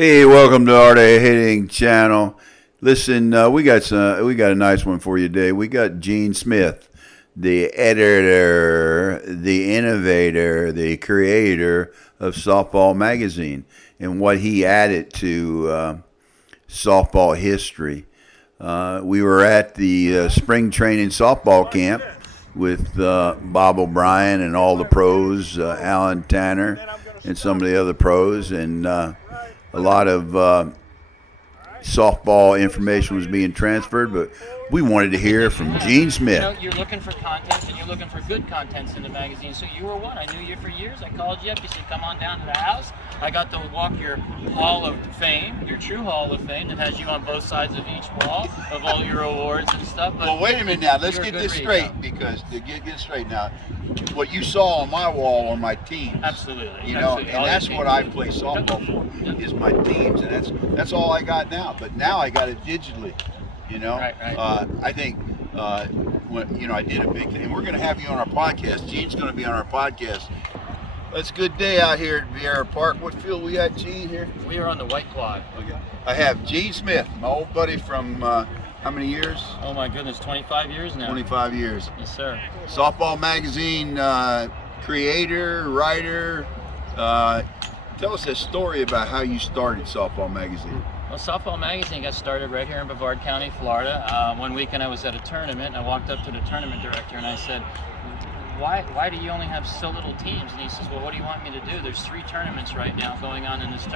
Hey, welcome to Art of Hitting channel. Listen, we got a nice one for you today. We got Gene Smith, the editor, the innovator, the creator of Softball Magazine, and what he added to softball history. We were at the spring training softball camp with Bob O'Brien and all the pros, Alan Tanner, and some of the other pros, and a lot of softball information was being transferred, but we wanted to hear from Gene Smith. You're looking for content, and you're looking for good contents in the magazine. So you were one. I knew you for years. I called you up. You said, come on down to the house. I got to walk your Hall of Fame, your true Hall of Fame that has you on both sides of each wall of all your awards and stuff. But well, wait a minute now. Let's get this straight, because to get straight now, what you saw on my wall are my teams. Absolutely. You know, and that's what I play softball for, is my teams, and that's all I got now. But now I got it digitally. You know, right. I think when I did a big thing. And we're going to have you on our podcast. Gene's going to be on our podcast. It's a good day out here at Viera Park. What field we got, Gene, here? We are on the White Quad. Okay. I have Gene Smith, my old buddy from how many years? Oh my goodness, 25 years now. 25 years. Yes, sir. Softball Magazine creator, writer. Tell us a story about how you started Softball Magazine. Well, Softball Magazine got started right here in Brevard County, Florida. One weekend I was at a tournament, and I walked up to the tournament director and I said, why do you only have so little teams? And he says, well, what do you want me to do? There's 3 tournaments right now going on in this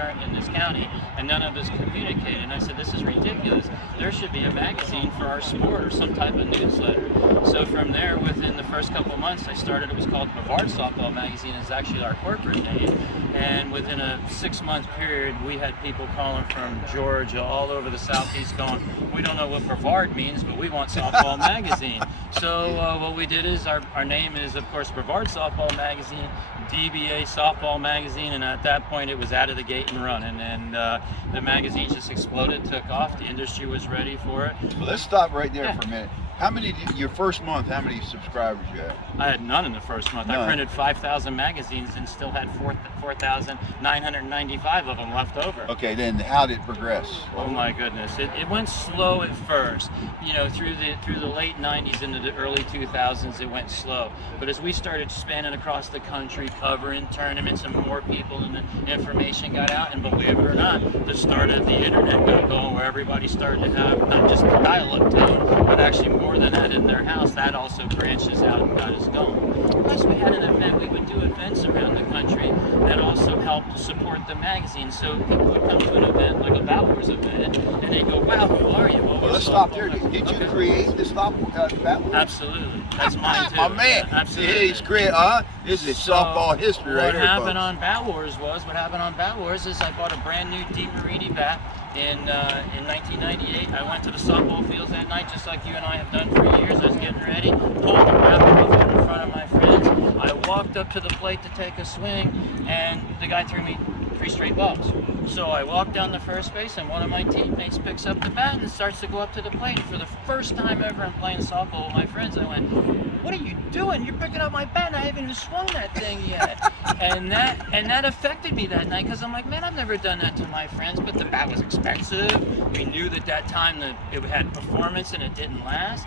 county, and none of us communicate. And I said, this is ridiculous. There should be a magazine for our sport or some type of newsletter. So from there, within the first couple months, I started, it was called Brevard Softball Magazine. It's actually our corporate name. And within a 6-month period, we had people calling from Georgia, all over the Southeast going, we don't know what Brevard means, but we want Softball Magazine. So what we did is, our name is, of course, Brevard Softball Magazine, DBA Softball Magazine, and at that point it was out of the gate and running, and the magazine just exploded, took off. The industry was ready for it. Well, let's stop right there for a minute. How many, your first month, how many subscribers you had? I had none in the first month. None. I printed 5,000 magazines and still had 4,995 of them left over. Okay, then how did it progress? Oh my goodness, it went slow at first. Through the late 90s into the early 2000s, it went slow. But as we started spanning across the country, covering tournaments, and more people and the information got out, and believe it or not, the start of the internet got going, where everybody started to have not just the dial-up tone, but actually more than that in their house. That also branches out and got us going. Plus, we had an event. We would do events around the country that also helped support the magazine. So people would come to an event like a Bowers event, and they go, "Wow, who are you?" Well, let's stop there. Did you create the Bowers? Absolutely, that's mine too. My man, absolutely. Yeah, he's great. This is softball history right here, What happened on Bat Wars is I bought a brand new DeMarini bat in 1998. I went to the softball fields that night, just like you and I have done for years. I was getting ready, pulled the rabbit off in front of my friends. I walked up to the plate to take a swing, and the guy threw me 3 straight balls. So I walk down to first base, and one of my teammates picks up the bat and starts to go up to the plate. For the first time ever, I'm playing softball with my friends. I went, "What are you doing? You're picking up my bat, and I haven't even swung that thing yet." and that affected me that night, because I'm like, man, I've never done that to my friends. But the bat was expensive. We knew that time that it had performance and it didn't last.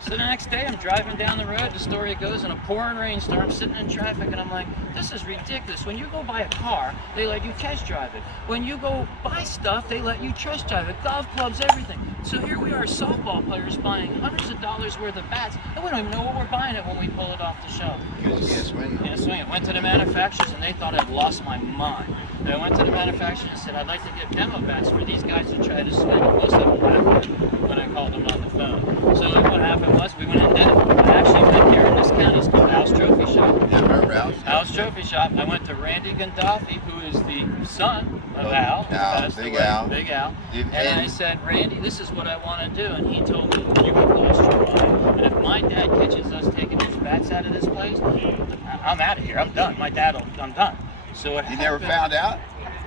So the next day, I'm driving down the road, the story goes, in a pouring rainstorm, sitting in traffic, and I'm like, this is ridiculous. When you go buy a car, they let you test drive it. When you go buy stuff, they let you test drive it. Golf clubs, everything. So here we are, softball players buying hundreds of dollars worth of bats, and we don't even know what we're buying it when we pull it off the shelf. Because you can't swing. Can't swing it. Went to the manufacturers, and they thought I'd lost my mind. And I went to the manufacturer and said, I'd like to get demo bats for these guys to try to swing. And most of them laughed when I called them on the phone. So what happened was, we went and did it. I actually went here in this county. It's called Al's Trophy Shop. Yeah, remember Al's? Al's Trophy Shop. I went to Randy Gandolfi, who is the son of Al. Big Al. Big Al. And I said, Randy, this is what I want to do. And he told me, you have lost your mind. And if my dad catches us taking these bats out of this place, I'm out of here. I'm done. I'm done. So what happened? You never found out?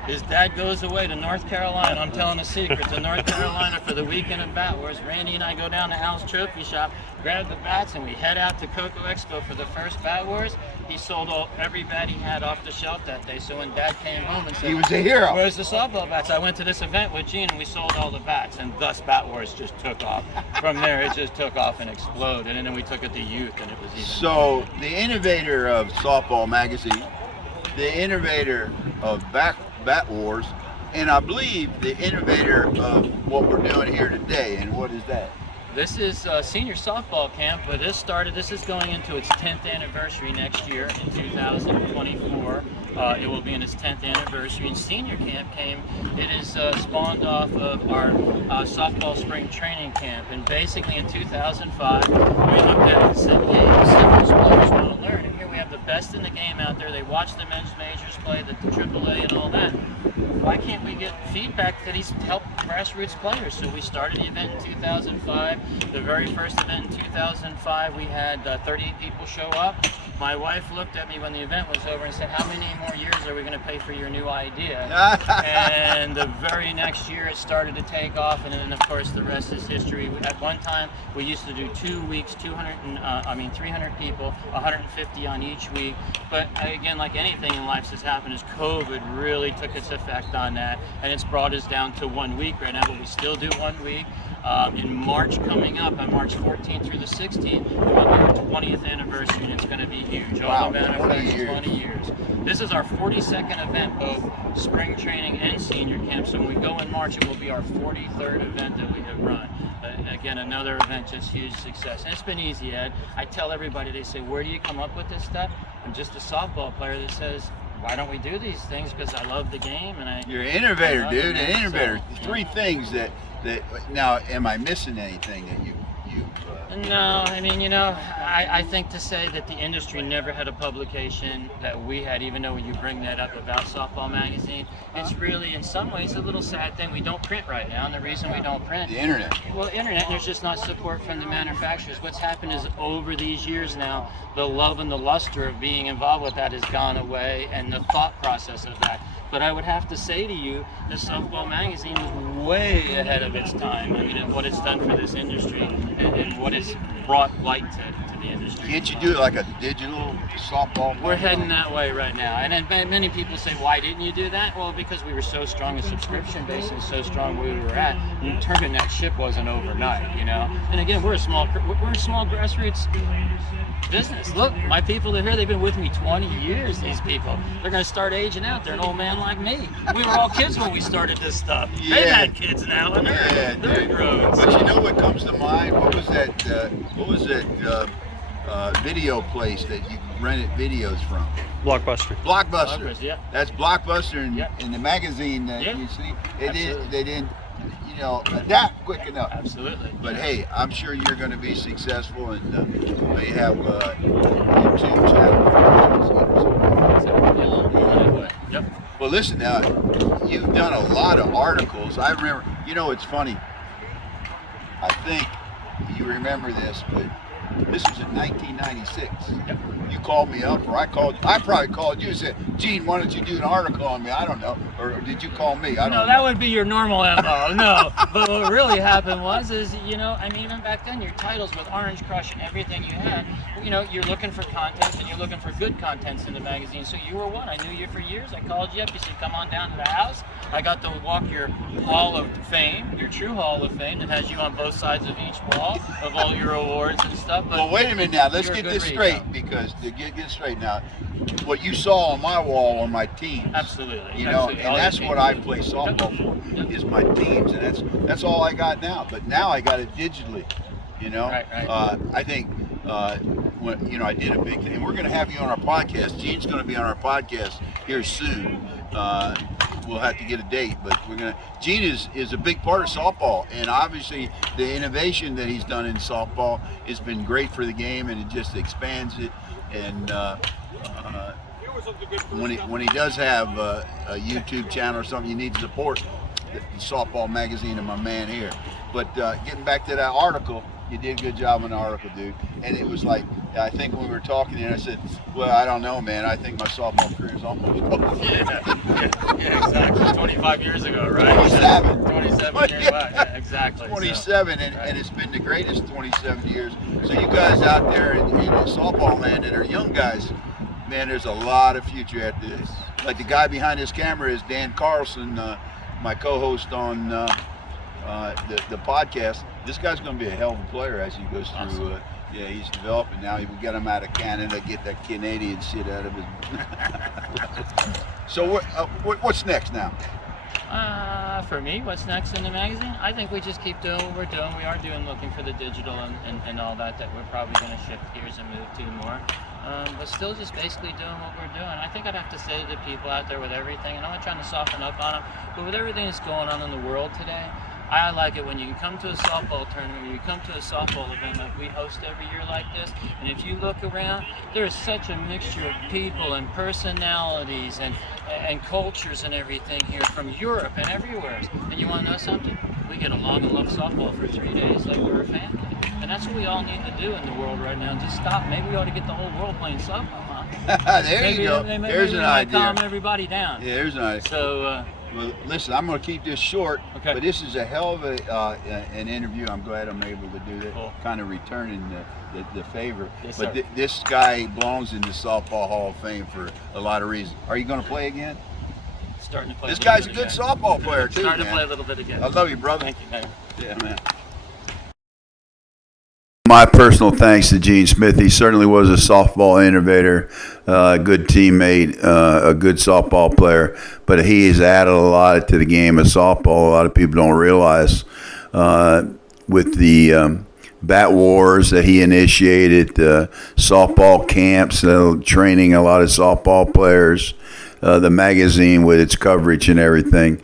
His dad goes away to North Carolina. I'm telling a secret, to North Carolina for the weekend of Bat Wars. Randy and I go down to Al's Trophy Shop, grab the bats, and we head out to Cocoa Expo for the first Bat Wars. He sold every bat he had off the shelf that day. So when Dad came home and said, He was a hero. "Where's the softball bats?" I went to this event with Gene and we sold all the bats, and thus Bat Wars just took off. From there, it just took off and exploded, and then we took it to youth, and it was even. So the innovator of Softball Magazine, the innovator of Bat Wars, and I believe the innovator of what we're doing here today. And what is that? This is senior softball camp, but this is going into its 10th anniversary next year in 2024. It will be in its 10th anniversary. And senior camp it is spawned off of our softball spring training camp. And basically in 2005, we looked at it and said, hey, some of these players want to learn. And here we have the best in the game out there. They watch the men's majors play, the AAA and all that. Why can't we get feedback that he's helped grassroots players? So we started the event in 2005. The very first event in 2005, we had 38 people show up. My wife looked at me when the event was over and said, how many more years are we going to pay for your new idea? And the very next year it started to take off, and then of course the rest is history. At one time we used to do 2 weeks, 300 people, 150 on each week. But again, like anything in life that's happened, is COVID really took its effect on that, and it's brought us down to 1 week right now, but we still do 1 week. In March coming up, on March 14th through the 16th, it will be our 20th anniversary, and it's going to be huge. Wow, All about 20 years. This is our 42nd event, both spring training and senior camp. So when we go in March, it will be our 43rd event that we have run. Again, another event, just huge success. And it's been easy, Ed. I tell everybody, they say, where do you come up with this stuff? I'm just a softball player that says, why don't we do these things? Because I love the game, and You're an innovator, dude. An innovator. So, Three things that now. Am I missing anything that you? No, I mean, I think to say that the industry never had a publication that we had, even though when you bring that up about Softball Magazine, it's really, in some ways, a little sad thing. We don't print right now, and the reason we don't print... The internet. Well, internet, and there's just not support from the manufacturers. What's happened is, over these years now, the love and the luster of being involved with that has gone away, and the thought process of that. But I would have to say to you, the Softball Magazine was way ahead of its time. I mean, and what it's done for this industry, and what it's brought light to the industry. Can't you do it like a digital softball? We're heading that way right now. And then many people say, why didn't you do that? Well, because we were so strong a subscription base and so strong where we were at. And turning that ship wasn't overnight, And again, we're a small grassroots business. Look, my people are here. They've been with me 20 years, these people. They're going to start aging out. They're an old man like me. We were all kids when we started this stuff. Yeah. They've had kids now, and they're grown. But you know what comes to mind? What was that video place that you rented videos from? Blockbuster. Blockbuster. Yeah. That's Blockbuster in the magazine that Yeah. you see. Absolutely. They didn't adapt quick enough. Absolutely. But hey, I'm sure you're going to be successful, and they have a YouTube channel. Yep. Well, listen, you've done a lot of articles. I remember, it's funny. I think you remember this, but this was in 1996. Yep. You called me up, or I probably called you and said, Gene, why don't you do an article on me? I don't know. Or did you call me? I don't know. No, that would be your normal MO. No. But what really happened was, even back then, your titles with Orange Crush and everything you had, you're looking for content, and you're looking for good contents in the magazine. So you were one. I knew you for years. I called you up. You said, come on down to the house. I got to walk your Hall of Fame, your true Hall of Fame that has you on both sides of each wall of all your awards and stuff. But well, wait a minute now. Let's you're a get good this read, straight, though. because to get straight now, what you saw on my wall are my teams. Absolutely. And Absolutely. All that's your what I play softball Yep. for, is my teams, and that's all I got now. But now I got it digitally, Right. I think when I did a big thing, and we're going to have you on our podcast. Gene's going to be on our podcast here soon. We'll have to get a date, but Gene is a big part of softball, and obviously the innovation that he's done in softball has been great for the game, and it just expands it. And when he does have a YouTube channel or something, you need support, the Softball Magazine and my man here. But getting back to that article, you did a good job on the article, dude. And it was like I think when we were talking, and I said, "Well, I don't know, man. I think my softball career is almost over." Yeah, exactly. 25 years ago, right? 27. 27 years. Wow. Yeah, exactly. 27, and it's been the greatest 27 years. So you guys out there in softball land that are young guys, man, there's a lot of future at this. Like the guy behind this camera is Dan Carlson, my co-host on the podcast. This guy's going to be a hell of a player as he goes through. Awesome. Yeah, he's developing now. We got him out of Canada, get that Canadian shit out of his. So what's next now? For me, what's next in the magazine? I think we just keep doing what we're doing. We are looking for the digital and all that we're probably going to shift gears and move to more. But still just basically doing what we're doing. I think I'd have to say to the people out there with everything, and I'm not trying to soften up on them, but with everything that's going on in the world today, I like it when you can come to a softball tournament, when you come to a softball event like we host every year like this, and if you look around, there is such a mixture of people and personalities and cultures and everything here from Europe and everywhere. And you want to know something? We get along and love softball for 3 days like we're a family. And that's what we all need to do in the world right now. Just stop. Maybe we ought to get the whole world playing softball, huh? There you go. There's an idea. Calm everybody down. Yeah, there's an idea. So, well, listen, I'm going to keep this short, okay. But this is a hell of an interview. I'm glad I'm able to do that, Cool. kind of returning the favor. Yes, but sir. This guy belongs in the Softball Hall of Fame for a lot of reasons. Are you going to play again? starting to play. This guy's a good softball player, too, Starting to man. play a little bit again. I love you, brother. Thank you, man. Yeah, man. My personal thanks to Gene Smith. He certainly was a softball innovator, a good teammate, a good softball player. But he has added a lot to the game of softball. A lot of people don't realize with the bat wars that he initiated, softball camps, training a lot of softball players, the magazine with its coverage and everything.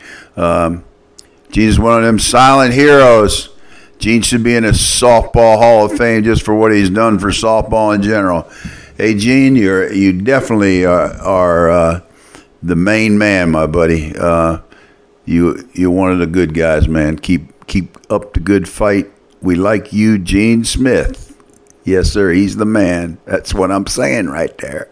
Gene's one of them silent heroes. Gene should be in a softball Hall of Fame just for what he's done for softball in general. Hey, Gene, you definitely are the main man, my buddy. You're one of the good guys, man. Keep up the good fight. We like you, Gene Smith. Yes, sir. He's the man. That's what I'm saying right there.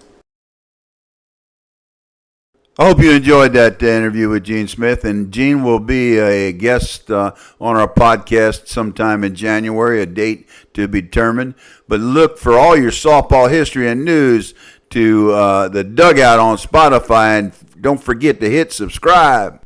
I hope you enjoyed that interview with Gene Smith, and Gene will be a guest on our podcast sometime in January, a date to be determined. But look for all your softball history and news to the Dugout on Spotify, and don't forget to hit subscribe.